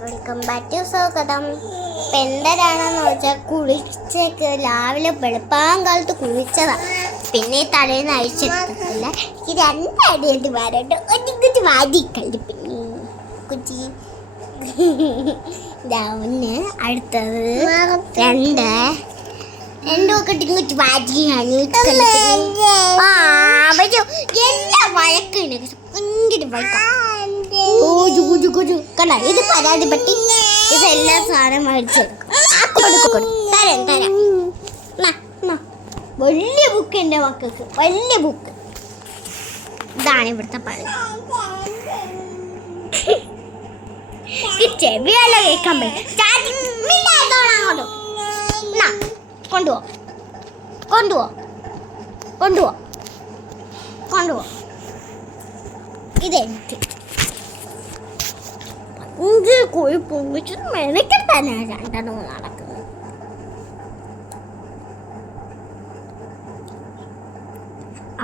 Welcome back to സ്വാഗതം. ഇപ്പം എന്തരാണെന്ന് വെച്ചാൽ കുളിച്ചേക്ക് രാവിലെ വെളുപ്പാൻ കാലത്ത് കുളിച്ചതാണ്. പിന്നെ തലേന്ന് അഴിച്ചെടുത്തിട്ടില്ല. ഈ രണ്ടടിയായിട്ട് വരട്ട് ഒറ്റ വാദിക്കല് പിന്നെ കുച്ചി ഒന്ന് അടുത്തത് രണ്ടൊക്കെ ഇങ്ങോട്ട് വാദിക്കാണ്. എല്ലാ വഴക്കുണ്ട് ഭയങ്കര വഴക്കാം. ഇത് പരാതിപ്പെട്ടി ഇതെല്ലാ സാധനം മേടിച്ചെടുക്കും. തരാം വലിയ ബുക്ക് എൻ്റെ മക്കൾക്ക്, വലിയ ബുക്ക്. ഇതാണ് ഇവിടുത്തെ പണി. ചെവിയല്ല കേൾക്കാൻ പറ്റും. കൊണ്ടുപോ ഇതെനിക്ക് കോഴി പൊങ്ങിച്ചിട്ട് മെനക്കെട്ടാണ് രണ്ടെണ്ണം നടക്കുന്നത്.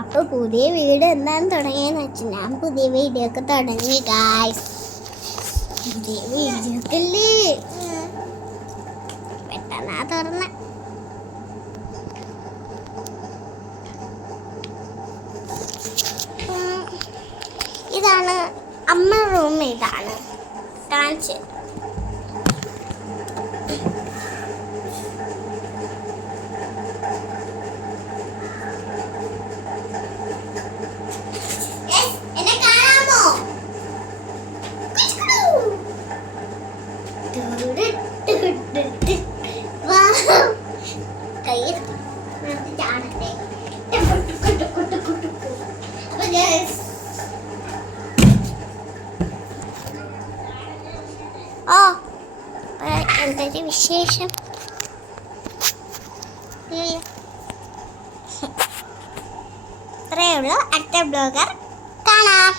അപ്പൊ പുതിയ വീട് എന്താന്ന് തുടങ്ങിയെന്ന് വെച്ചാൽ ഞാൻ പുതിയ വീഡിയോ ഒക്കെ തുടങ്ങി ഗായ്സ്. പുതിയ വീഡിയോ ഒക്കെ അല്ലേ പെട്ടെന്നാ തുറന്ന. ഇതാണ് അമ്മ റൂം. ഇതാണ് കാണിച്ച് എന്തൊരു വിശേഷം. ഇത്രയേ ഉള്ളൂ. അടുത്ത ബ്ലോഗർ കാണാം.